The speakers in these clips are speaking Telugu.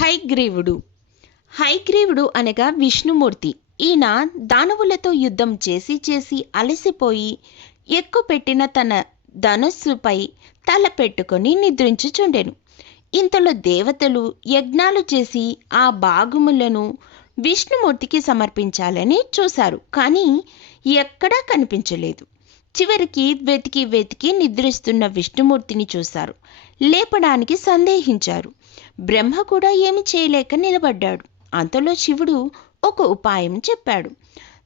హయగ్రీవుడు. హయగ్రీవుడు అనగా విష్ణుమూర్తి. ఈయన దానవులతో యుద్ధం చేసి చేసి అలసిపోయి ఎక్కుపెట్టిన తన ధనుస్సుపై తల పెట్టుకొని నిద్రించుచుండెను. ఇంతలో దేవతలు యజ్ఞాలు చేసి ఆ భాగములను విష్ణుమూర్తికి సమర్పించాలని చూశారు. కానీ ఎక్కడా కనిపించలేదు. చివరికి వెతికి వెతికి నిద్రిస్తున్న విష్ణుమూర్తిని చూశారు. లేపడానికి సందేహించారు. బ్రహ్మ కూడా ఏమి చేయలేక నిలబడ్డాడు. అంతలో శివుడు ఒక ఉపాయం చెప్పాడు.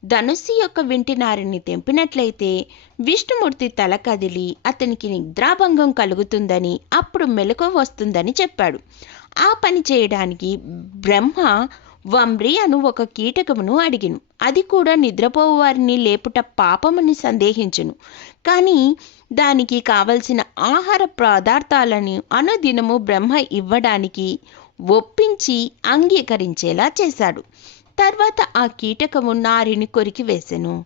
ధనుస్సు యొక్క వింటినారిని తెంపినట్లయితే విష్ణుమూర్తి తల కదిలి అతనికి నిద్రాభంగం కలుగుతుందని, అప్పుడు మెలకువ వస్తుందని చెప్పాడు. ఆ పని చేయడానికి బ్రహ్మ వంబ్రి అను ఒక కీటకమును అడిగిను. అది కూడా నిద్రపోవు వారిని లేపుట పాపమని సందేహించును. కానీ దానికి కావలసిన ఆహార పదార్థాలను అనుదినము బ్రహ్మ ఇవ్వడానికి ఒప్పించి అంగీకరించేలా చేశాడు. తర్వాత ఆ కీటకము నారిని కొరికి వేసెను.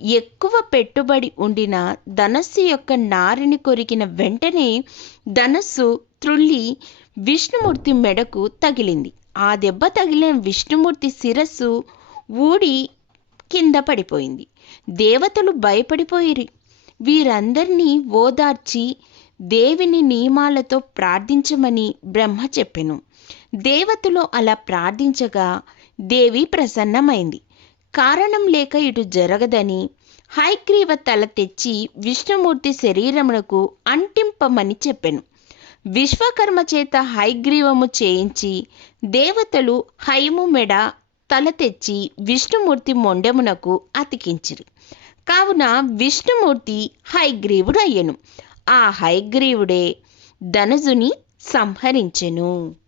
ఎక్కువ పెట్టుబడి ఉండిన ధనస్సు యొక్క నారిని కొరికిన వెంటనే ధనస్సు త్రుళ్ళి విష్ణుమూర్తి మెడకు తగిలింది. ఆ దెబ్బ తగిలిన విష్ణుమూర్తి శిరస్సు ఊడి కింద పడిపోయింది. దేవతలు భయపడిపోయిరి. వీరందరినీ ఓదార్చి దేవిని నియమాలతో ప్రార్థించమని బ్రహ్మ చెప్పెను. దేవతలు అలా ప్రార్థించగా దేవి ప్రసన్నమైంది. కారణం లేక ఇటు జరగదని హయగ్రీవ తల తెచ్చి విష్ణుమూర్తి శరీరమునకు అంటింపమని చెప్పెను. విశ్వకర్మ చేత హయగ్రీవము చేయించి దేవతలు హయము మెడ తల తెచ్చి విష్ణుమూర్తి మొండెమునకు అతికించిరి. కావున విష్ణుమూర్తి హయగ్రీవుడు అయ్యెను. ఆ హయగ్రీవుడే ధనుజుని సంహరించెను.